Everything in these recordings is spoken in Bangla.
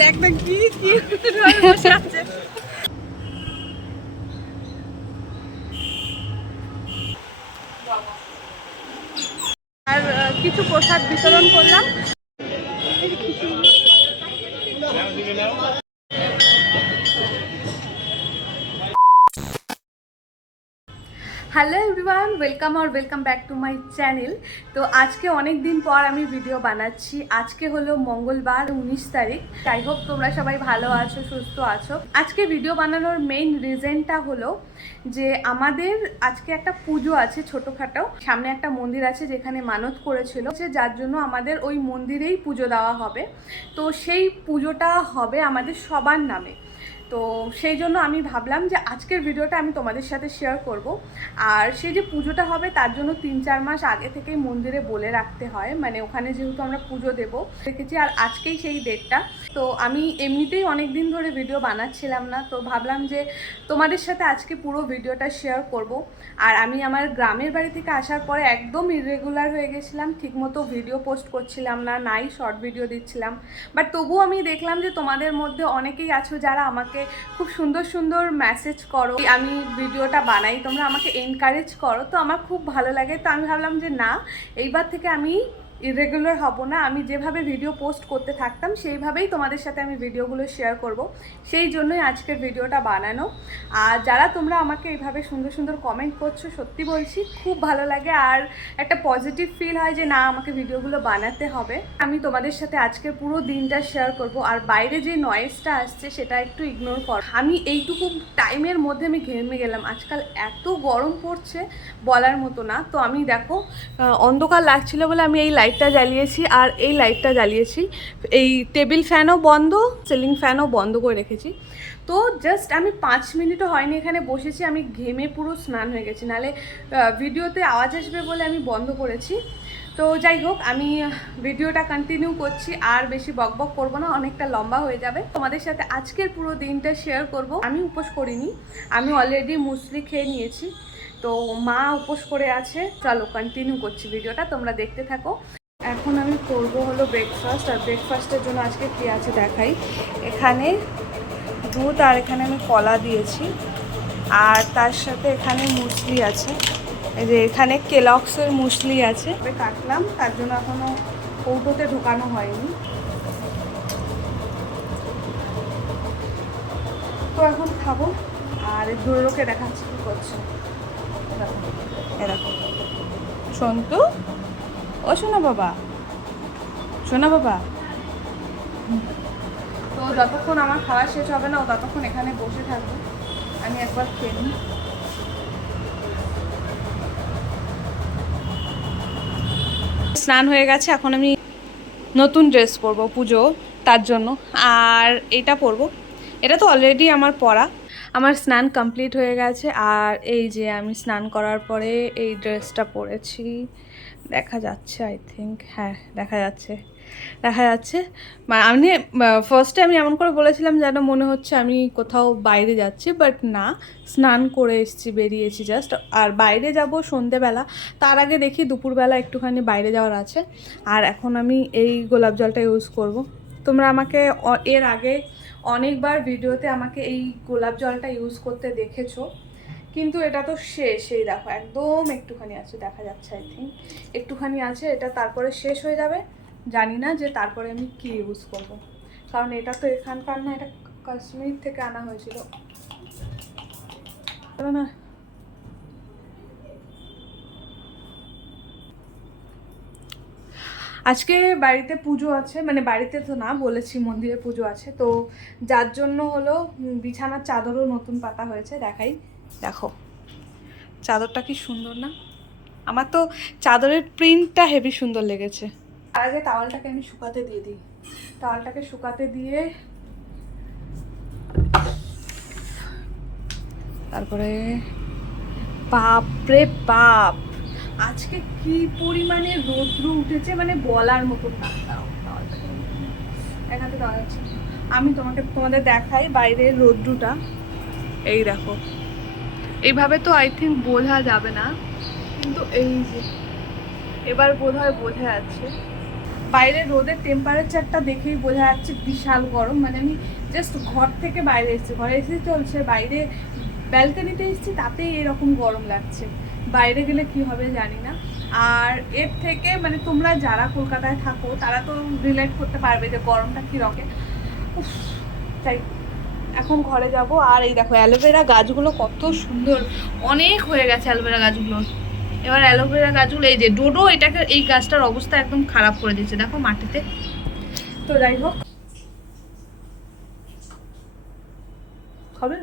দেখ না কি কি বসে আছে। আর কিছু প্রসাদ বিতরণ করলাম। Hello everyone, welcome back to my channel. তো আজকে অনেক দিন পর আমি ভিডিও বানাচ্ছি। আজকে হলো মঙ্গলবার 19 তারিখ। আই হোপ তোমরা সবাই ভালো আছো, সুস্থ আছো। আজকে ভিডিও বানানোর মেইন রিজনটা হলো যে আমাদের আজকে একটা পুজো আছে ছোটোখাটো। সামনে একটা মন্দির আছে যেখানে মানত করেছিল, যার জন্য আমাদের ওই মন্দিরেই পুজো দেওয়া হবে। তো সেই পুজোটা হবে আমাদের সবার নামে। তো সেই জন্য আমি ভাবলাম যে আজকের ভিডিওটা আমি তোমাদের সাথে শেয়ার করব। আর সেই যে পুজোটা হবে তার জন্য 3-4 মাস আগে থেকেই মন্দিরে বলে রাখতে হয়, মানে ওখানে যেহেতু আমরা পুজো দেবো রেখেছি। আর আজকেই সেই ডেটটা। তো আমি এমনিতেই অনেক দিন ধরে ভিডিও বানাচ্ছিলাম না, তো ভাবলাম যে তোমাদের সাথে আজকে পুরো ভিডিওটা শেয়ার করব। আর আমি আমার গ্রামের বাড়ি থেকে আসার পরে একদম ইরেগুলার হয়ে গেছিলাম, ঠিকমতো ভিডিও পোস্ট করছিলাম না, নাই শর্ট ভিডিও দিচ্ছিলাম। বাট তবুও আমি দেখলাম যে তোমাদের মধ্যে অনেকেই আছো যারা আমাকে খুব সুন্দর সুন্দর মেসেজ করো, আমি ভিডিওটা বানাই, তোমরা আমাকে এনকারেজ করো। তো আমার খুব ভালো লাগে। তো আমি ভাবলাম যে না, এইবার থেকে আমি ইরেগুলার হব না, আমি যেভাবে ভিডিও পোস্ট করতে থাকতাম সেইভাবেই তোমাদের সাথে আমি ভিডিওগুলো শেয়ার করব। সেই জন্যই আজকের ভিডিওটা বানানো। আর যারা তোমরা আমাকে এইভাবে সুন্দর সুন্দর কমেন্ট করছো, সত্যি বলছি খুব ভালো লাগে। আর একটা পজিটিভ ফিল হয় যে না, আমাকে ভিডিওগুলো বানাতে হবে। আমি তোমাদের সাথে আজকের পুরো দিনটা শেয়ার করব। আর বাইরে যে নয়েজটা আসছে সেটা একটু ইগনোর কর। আমি এইটুকু টাইমের মধ্যে আমি ঘেমে গেলাম। আজকাল এত গরম পড়ছে বলার মতো না। তো আমি দেখো অন্ধকার লাগছিল বলে আমি এই লাইটটা জ্বালিয়েছি আর এই লাইটটা জ্বালিয়েছি। এই টেবিল ফ্যানও বন্ধ, সিলিং ফ্যানও বন্ধ করে রেখেছি। তো জাস্ট আমি 5 মিনিটও হয়নি এখানে বসেছি, আমি ঘেমে পুরো স্নান হয়ে গেছি। নাহলে ভিডিওতে আওয়াজ আসবে বলে আমি বন্ধ করেছি। তো যাই হোক, আমি ভিডিওটা কন্টিনিউ করছি, আর বেশি বকবক করবো না, অনেকটা লম্বা হয়ে যাবে। তোমাদের সাথে আজকের পুরো দিনটা শেয়ার করব। আমি উপোস করিনি, আমি অলরেডি মুসলি খেয়ে নিয়েছি। তো মা উপোস করে আছে। চলো কন্টিনিউ করছি ভিডিওটা, তোমরা দেখতে থাকো। এখন আমি করব হলো ব্রেকফাস্ট। আর ব্রেকফাস্টের জন্য আজকে কী আছে দেখাই। এখানে দুধ আর এখানে আমি কলা দিয়েছি, আর তার সাথে এখানে মুসলি আছে। এই যে এখানে কেলক্সের মুসলি আছে, কাটলাম, তার জন্য এখনো কৌটোতে ঢোকানো হয়নি। তো এখন খাবো। আর দুটোকে দেখাচ্ছি কী করছে। এরকম সন্তু, ও শোনা বাবা, শোনা বাবা। তো যতক্ষণ আমার খাওয়া শেষ হবে না ও ততক্ষণ এখানে বসে থাকবে। আমি একবার খেয়ে নিই। স্নান হয়ে গেছে, এখন আমি নতুন ড্রেস পরবো পুজো, তার জন্য। আর এটা পরবো, এটা তো অলরেডি আমার পরা। আমার স্নান কমপ্লিট হয়ে গেছে। আর এই যে আমি স্নান করার পরে এই ড্রেসটা পরেছি, দেখা যাচ্ছে আই থিঙ্ক, হ্যাঁ দেখা যাচ্ছে। আমি ফার্স্টে আমি এমন করে বলেছিলাম যেন মনে হচ্ছে আমি কোথাও বাইরে যাচ্ছি, বাট না, স্নান করে এসেছি, বেরিয়েছি জাস্ট। আর বাইরে যাব সন্ধেবেলা, তার আগে দেখি দুপুরবেলা একটুখানি বাইরে যাওয়ার আছে। আর এখন আমি এই গোলাপ জলটা ইউজ করব। তোমরা আমাকে এর আগে অনেকবার ভিডিওতে আমাকে এই গোলাপ জলটা ইউজ করতে দেখেছো, কিন্তু এটা তো শেষ। এই দেখো একদম একটুখানি আছে, দেখা যাচ্ছে আই থিঙ্ক একটুখানি আছে। এটা তারপরে শেষ হয়ে যাবে, জানি না যে তারপরে আমি কি ইউজ করব, কারণ এটা তো এখানকার না, এটা কাশ্মীর থেকে আনা হয়েছিল না। আজকে বাড়িতে পুজো আছে, মানে বাড়িতে তো না, বলেছি মন্দিরে পুজো আছে। তো যার জন্য হলো বিছানার চাদরও নতুন পাতা হয়েছে, দেখাই। দেখো চাদরটা কি সুন্দর না? আমার তো চাদরের প্রিন্টটা হেভি সুন্দর লেগেছে। তার আগে টাওয়ালটাকে আমি শুকাতে দিয়ে দিই। টাওয়ালটাকে শুকাতে দিয়ে তারপরে, বাপরে বাপ, আজকে কি পরিমাণে রৌদ্র উঠেছে, মানে বলার মতো না। এখান থেকে দেওয়া যাচ্ছে, আমি তোমাদের দেখাই বাইরের রৌদ্রটা। এই দেখো এইভাবে তো আই থিঙ্ক বোঝা যাবে না, কিন্তু এই যে এবার বোধহয় বোঝা যাচ্ছে। বাইরে রোদের টেম্পারেচারটা দেখেই বোঝা যাচ্ছে বিশাল গরম। মানে আমি জাস্ট ঘর থেকে বাইরে এসেছি, ঘরে এসে চলছে, বাইরে ব্যালকনিতে এসেছি তাতেই এরকম গরম লাগছে। বাইরে গেলে কি হবে জানি না। আর এর থেকে মানে তোমরা যারা কলকাতায় থাকো তারা তো রিলেট করতে পারবে যে গরমটা কীরকম। তাই এখন ঘরে যাব। আর এই দেখো অ্যালোভেরা গাছগুলো কত সুন্দর, অনেক হয়ে গেছে অ্যালোভেরা গাছগুলো। এবার অ্যালোভেরা গাছগুলো, এই যে ডোডো এটাকে, এই গাছটার অবস্থা একদম খারাপ করে দিয়েছে দেখো মাটিতে। তো যাই হোক, খাবে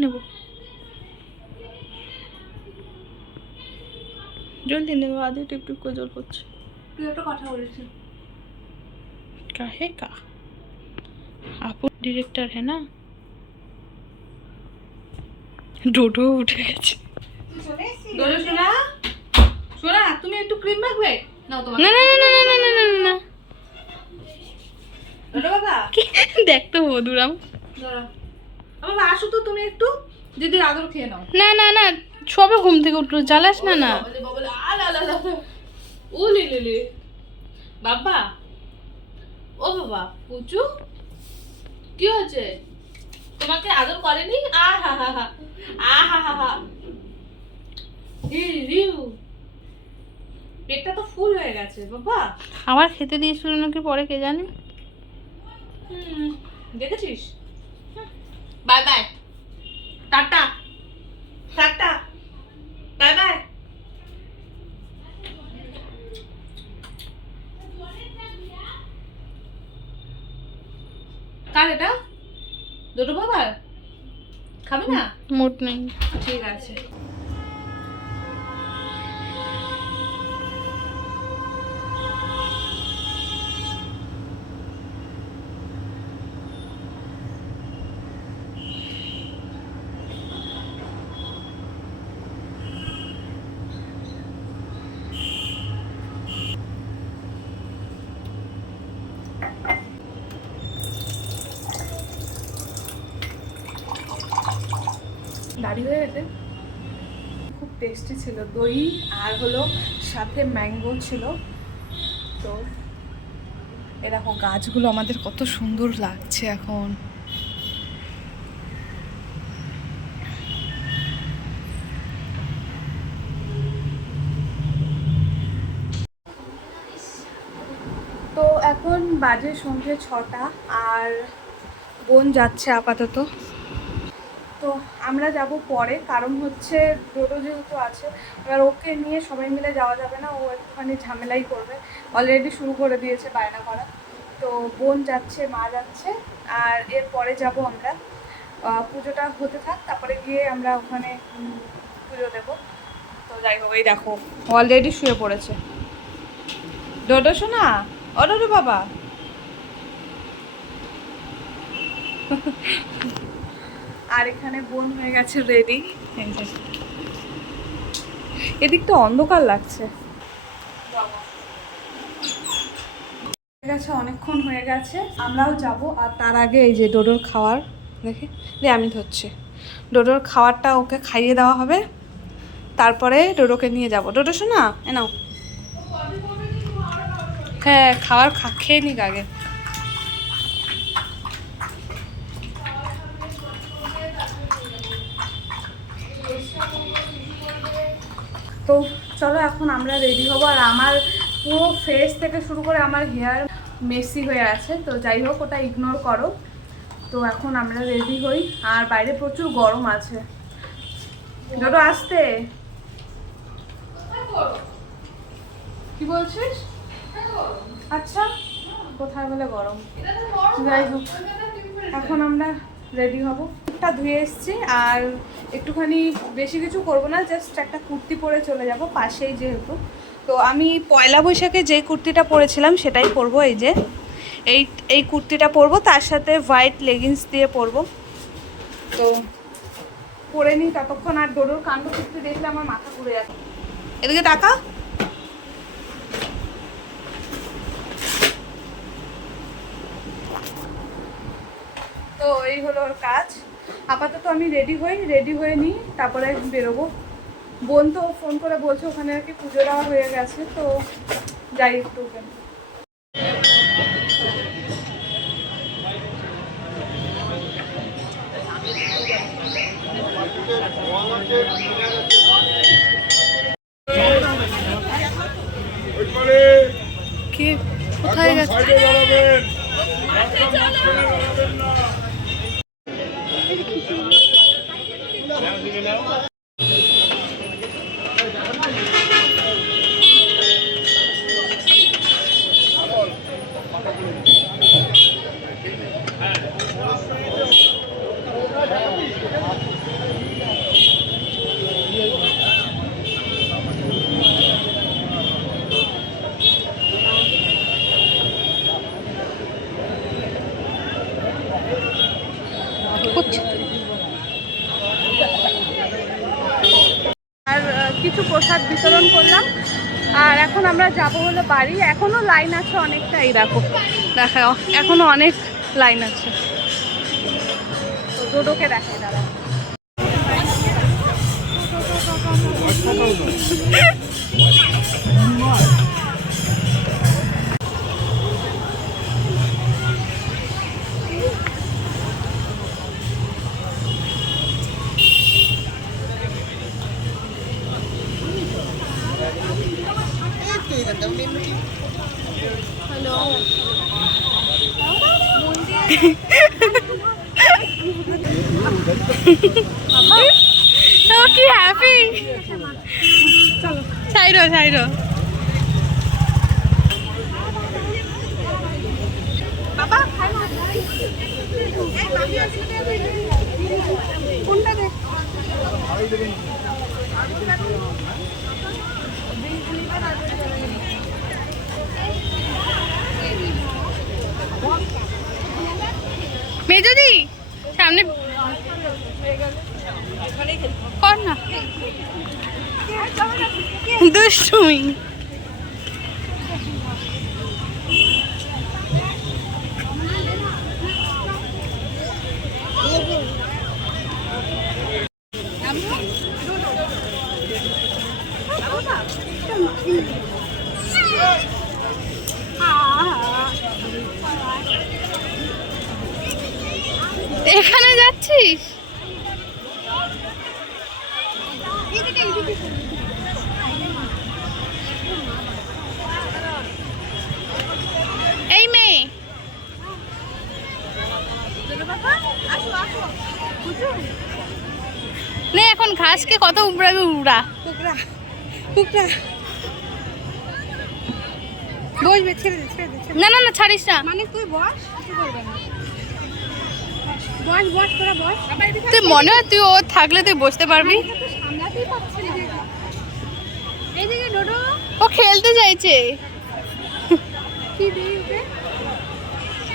নেব, জলদি নেবো, আধে টিপ টিপ করে জল পড়ছে। তুই একটা কথা বলেছিস কাহে কা আপু ডিরেক্টর হ্যাঁ না। ডোডো উঠে গেছে। ডোডো সোনা, সোনা তুমি একটু ক্রিম মাখবে নাও তোমার। না না না না না না না না না ডোডো বাবা দেখ তো মধুরাম। বাবা আসো তো তুমি একটু দিদির আদর খেয়ে নাও। না না না সবে ঘুম থেকে উঠলো, জ্বালাস না না। ও লে লে লে বাবা, ও বাবা পুচু কি হয়েছে, তোমাকে আদর করেনি? আহা হা হা আহা হা হা, পেটটা তো ফুল হয়ে গেছে বাবা। আবার খেতে দিয়েছিল নাকি পরে কে জানে। দেখেছিস? Bye bye, tata tata, bye bye. কার এটা? দুটো বাবার খাবে না? মোট নেই, ঠিক আছে। দাড়ি হয়ে গেছে। খুব টেস্টি ছিল, দই আর হলো সাথে ম্যাঙ্গো ছিল। তো এরকম গাছগুলো আমাদের কত সুন্দর লাগছে এখন। তো এখন বাজে সন্ধ্যে 6টা আর বোন যাচ্ছে আপাতত। তো আমরা যাব পরে, কারণ হচ্ছে ডোডো যেহেতু আছে, এবার ওকে নিয়ে সবাই মিলে যাওয়া যাবে না, ও একটুখানি ঝামেলাই করবে, অলরেডি শুরু করে দিয়েছে বায়না করা। তো বোন যাচ্ছে, মা যাচ্ছে, আর এরপরে যাব আমরা। পুজোটা হতে থাক, তারপরে গিয়ে আমরা ওখানে পুজো দেবো। তো যাই হোক, এই দেখো অলরেডি শুয়ে পড়েছে ডোডো শোনা। ও ডোডো বাবা আর এখানে বোন হয়ে গেছে রেডি। এদিকটা অন্ধকার লাগছে, অনেকক্ষণ হয়ে গেছে, আমরাও যাব। আর তার আগে এই যে ডোডোর খাওয়ার দেখে যে আমি ধরছি, ডোডোর খাওয়ারটা ওকে খাইয়ে দেওয়া হবে, তারপরে ডোডোকে নিয়ে যাব। ডোডো শোনা এ নাও, হ্যাঁ খাওয়ার খেয়ে নিক আগে। তো চলো এখন আমরা রেডি হবো। আর আমার পুরো ফেস থেকে শুরু করে আমার হেয়ার মেসি হয়ে আছে, তো যাই হোক ওটা ইগনোর করো। তো এখন আমরা রেডি হই, আর বাইরে প্রচুর গরম আছে। ডোডো আসতে কি বলছিস? আচ্ছা কোথায় বলে গরম, যাই হোক এখন আমরা রেডি হব। মুখটা ধুয়ে এসেছি, আর একটুখানি বেশি কিছু করব না, জাস্ট একটা কুর্তি পরে চলে যাব পাশেই যেহেতু। তো আমি পয়লা বৈশাখে যে কুর্তিটা পরেছিলাম সেটাই পরবো, এই যে এই কুর্তিটা পরবো, তার সাথে হোয়াইট লেগিংস দিয়ে পরবো। তো পরে নিই ততক্ষণ। আর ডোডোর কাণ্ড কুর্তি দেখলে আমার মাথা ঘুরে যাচ্ছে। এদিকে টাকা তো তো এই হলো ওর কাজ। আপাতত আমি রেডি হয়ে নিই, তারপরে বেরোবো। বোন তো ফোন করে বলছে ওখানে আর কি পুজো দেওয়া হয়ে গেছে, তো যাই একটু ওখানে। কি কোথায় গেছে? আর কিছু প্রসাদ বিতরণ করলাম, আর এখন আমরা যাবো হলো বাড়ি। এখনো লাইন আছে অনেকটাই, দেখো দেখাও এখনো অনেক লাইন আছে। তো ডোডোকে দেখাই দাঁড়া। Oh, কি হ্যাপি! চলো ছাইরো ছাইরো। বাবা কোনটা দেখ? মেজদি সামনে কর না, দুষ্টুমি। এখানে যাচ্ছিস? এই মেয়ে নে, এখন ঘাসকে কত উবড়াবে, উড়া বসবে, ছেড়ে দে ছেড়ে দে। না না না ছাড়িস না, মানে তুই বস, কিছু করবে না। বস বস তোরা বস। তুই মনে হয় তুই ও থাকলে তুই বসতে পারবি। সামলাতেই পারছি না। এইদিকে ডোডো, ও খেলতে চাইছে। কি দেই ওকে?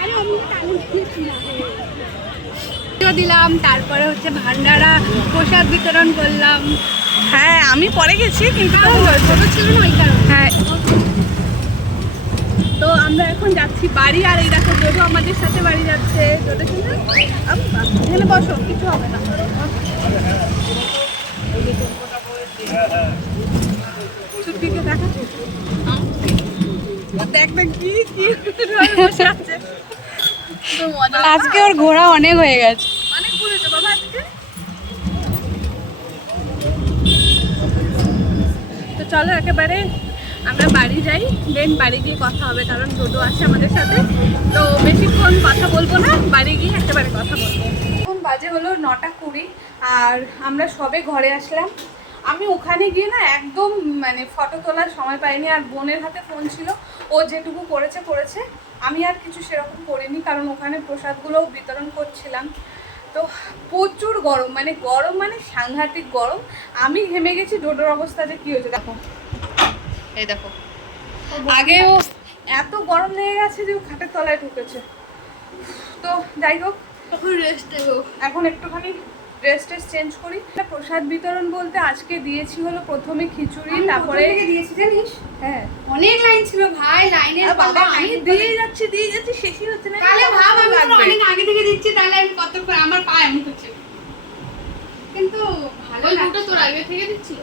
আরে আমি টাইম দিয়েছি না। দিলাম, তারপরে হচ্ছে ভান্ডারা প্রসাদ বিতরণ করলাম। হ্যাঁ আমি পরে গেছি, কিন্তু ছোট ছিল না ওই কারণে। হ্যাঁ তো আমরা এখন যাচ্ছি বাড়ি। আর এই দেখো ডোডো আমাদের সাথে বাড়ি যাচ্ছে। ডোডো এখানে বসো, কিছু হবে না। চুটকিকে দেখাচ্ছি, দেখ না কি কি বসে আছে। আজকে ওর ঘোরা অনেক হয়ে গেছে, অনেক ঘুরেছে বাবা আজকে। তো চলো একেবারে আমরা বাড়ি যাই, দেন বাড়ি গিয়ে কথা হবে, কারণ ডোডো আছে আমাদের সাথে। তো বেশিক্ষণ কথা বলবো না, বাড়ি গিয়ে একেবারে কথা বলবো। এখন বাজে হলো 9:20, আর আমরা সবে ঘরে আসলাম। আমি ওখানে গিয়ে না একদম মানে ফটো তোলার সময় পাইনি, আর বোনের হাতে ফোন ছিল, ও যেটুকু করেছে। আমি আর কিছু সেরকম করিনি, কারণ ওখানে প্রসাদগুলোও বিতরণ করছিলাম। তো প্রচুর গরম মানে সাংঘাতিক গরম। আমি ঘেমে গেছি। ডোডোর অবস্থা যে কী হয়েছে দেখো, এই দেখো, আগেও এত গরম লেগে গেছে যে ও খাটের তলায় ঢুকেছে। তো যাই হোক, এখন রেস্ট নেব, এখন একটুখানি ড্রেস চেঞ্জ করি। প্রসাদ বিতরণ বলতে আজকে দিয়েছি হলো প্রথমে খিচুড়ি, তারপরে দিয়েছি জানিস। হ্যাঁ অনেক লাইন ছিল ভাই, লাইনের বাবা আমি দিয়ে যাচ্ছি শেষই হচ্ছে না। তাহলে ভাব আমি তো অনেক আগে থেকে দিচ্ছি, তাহলে আমি কতক্ষণ আমার পা এমন হচ্ছে। কিন্তু ভালো লাগছে। তোর আগে থেকে দিচ্ছিল?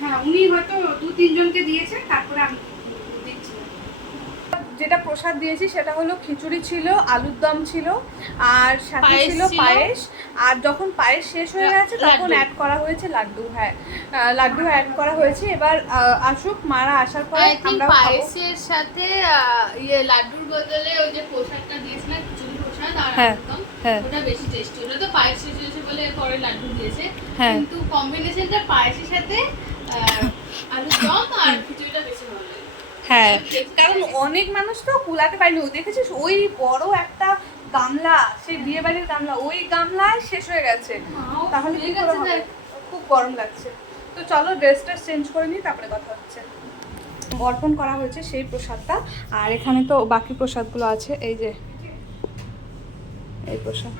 হ্যাঁ, উনি হয়তো 2-3 জনকে দিয়েছে, তারপরে আমি দিচ্ছি। যেটা প্রসাদ দিয়েছি সেটা হলো খিচুড়ি ছিল, আলুর দম ছিল, আর সাথে ছিল পায়েস। আর যখন পায়েস শেষ হয়ে গেছে তখন অ্যাড করা হয়েছে লাড্ডু। হ্যাঁ, লাড্ডু অ্যাড করা হয়েছে। এবার আসুক, মারা আসার পরে আমরা পায়েসের সাথে লাড্ডুর বদলে ওই যে প্রসাদটা দিয়েছিল, খিচুড়ি প্রসাদ আর আলুর দম, ওটা বেশি টেস্টি। ওটা তো পায়েস শেষ হয়েছে বলে পরে লাড্ডু দিয়েছে, কিন্তু কম্বিনেশনটা পায়েসের সাথে আলুর দম আর খিচুড়িটা বেশি ভালো লাগে। হ্যাঁ, কারণ অনেক মানুষ তো কুলাতে পারেনি। দেখেছিস ওই বড় একটা গামলা, সেই বিয়ে বাড়ির গামলা, ওই গামলায় শেষ হয়ে গেছে। তাহলে কি করে হবে? খুব গরম লাগছে। তো চলো ড্রেসটা চেঞ্জ করে নিই, তারপরে কথা হচ্ছে। অর্পণ করা হয়েছে সেই প্রসাদটা, আর এখানে তো বাকি প্রসাদগুলো আছে। এই যে এই প্রসাদ।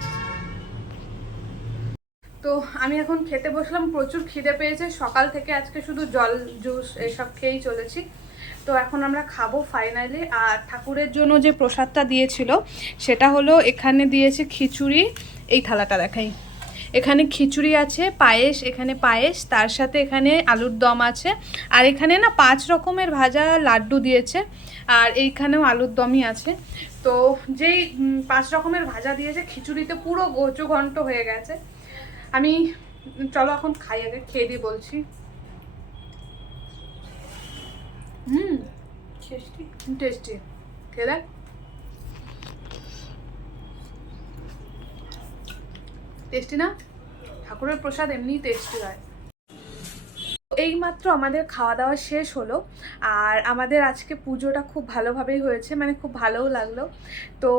তো আমি এখন খেতে বসলাম, প্রচুর খিদে পেয়েছে সকাল থেকে। আজকে শুধু জল জুস এসব খেয়েই চলেছি। তো এখন আমরা খাবো ফাইনালি। আর ঠাকুরের জন্য যে প্রসাদটা দিয়েছিল সেটা হলো, এখানে দিয়েছে খিচুড়ি। এই থালাটা দেখাই। এখানে খিচুড়ি আছে, পায়েস, এখানে পায়েস, তার সাথে এখানে আলুর দম আছে, আর এখানে না 5 রকমের ভাজা লাড্ডু দিয়েছে, আর এইখানেও আলুর দমই আছে। তো যেই 5 রকমের ভাজা দিয়েছে, খিচুড়িতে পুরো গোচো ঘন্ট হয়ে গেছে। আমি চলো এখন খাই, আগে খেয়ে দিয়ে বলছি। টেস্টি খেলে টেস্টি না? ঠাকুরের প্রসাদ এমনিই টেস্টি হয়। এইমাত্র আমাদের খাওয়া দাওয়া শেষ হলো, আর আমাদের আজকে পুজোটা খুব ভালোভাবেই হয়েছে, মানে খুব ভালোও লাগলো। তো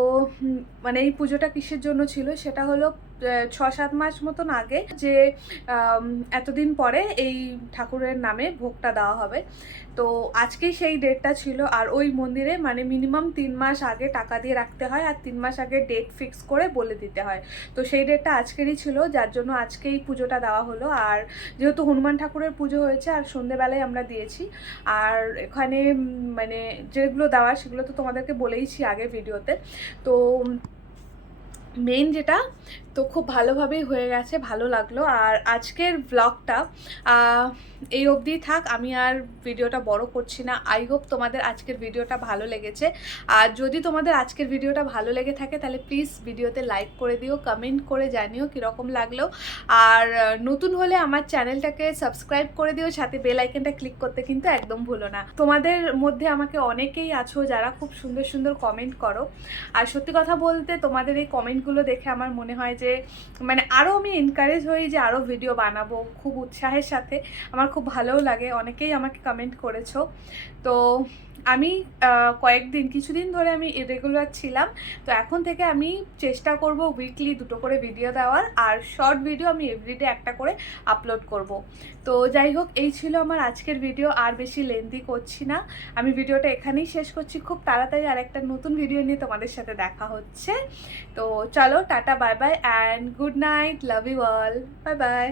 মানে এই পুজোটা কিসের জন্য ছিল সেটা হলো, 6-7 মাস মতন আগে যে এতদিন পরে এই ঠাকুরের নামে ভোগটা দেওয়া হবে। তো আজকেই সেই ডেটটা ছিল। আর ওই মন্দিরে মানে মিনিমাম 3 মাস আগে টাকা দিয়ে রাখতে হয়, আর 3 মাস আগে ডেট ফিক্স করে বলে দিতে হয়। তো সেই ডেটটা আজকেরই ছিল, যার জন্য আজকেই পুজোটা দেওয়া হলো। আর যেহেতু হনুমান ঠাকুরের পুজো হয়েছে, আর সন্ধেবেলায় আমরা দিয়েছি। আর এখানে মানে যেগুলো দেওয়া সেগুলো তো তোমাদেরকে বলেইছি আগে ভিডিওতে। তো মেইন যেটা, তো খুব ভালোভাবেই হয়ে গেছে, ভালো লাগলো। আর আজকের ব্লগটা এই অবধিই থাক, আমি আর ভিডিওটা বড় করছি না। আই হোপ তোমাদের আজকের ভিডিওটা ভালো লেগেছে। আর যদি তোমাদের আজকের ভিডিওটা ভালো লেগে থাকে তাহলে প্লিজ ভিডিওতে লাইক করে দিও, কমেন্ট করে জানিও কীরকম লাগলো। আর নতুন হলে আমার চ্যানেলটাকে সাবস্ক্রাইব করে দিও, সাথে বেল আইকনটা ক্লিক করতে কিন্তু একদম ভুলো না। তোমাদের মধ্যে আমাকে অনেকেই আছো যারা খুব সুন্দর সুন্দর কমেন্ট করো, আর সত্যি কথা বলতে তোমাদের এই কমেন্টগুলো দেখে আমার মনে হয় যে মানে আরও আমি এনকারেজ হই যে আরও ভিডিও বানাবো, খুব উৎসাহের সাথে। আমার খুব ভালোও লাগে, অনেকেই আমাকে কমেন্ট করেছো। তো আমি কিছুদিন ধরে আমি ইরেগুলার ছিলাম, তো এখন থেকে আমি চেষ্টা করব উইকলি 2টো করে ভিডিও দেওয়ার, আর শর্ট ভিডিও আমি এভরিডে একটা করে আপলোড করব। তো যাই হোক, এই ছিল আমার আজকের ভিডিও, আর বেশি লেন্দি করছি না। আমি ভিডিওটা এখানেই শেষ করছি। খুব তাড়াতাড়ি আর একটা নতুন ভিডিও নিয়ে তোমাদের সাথে দেখা হচ্ছে। তো চলো, tata, bye bye and good night, love you all, bye by.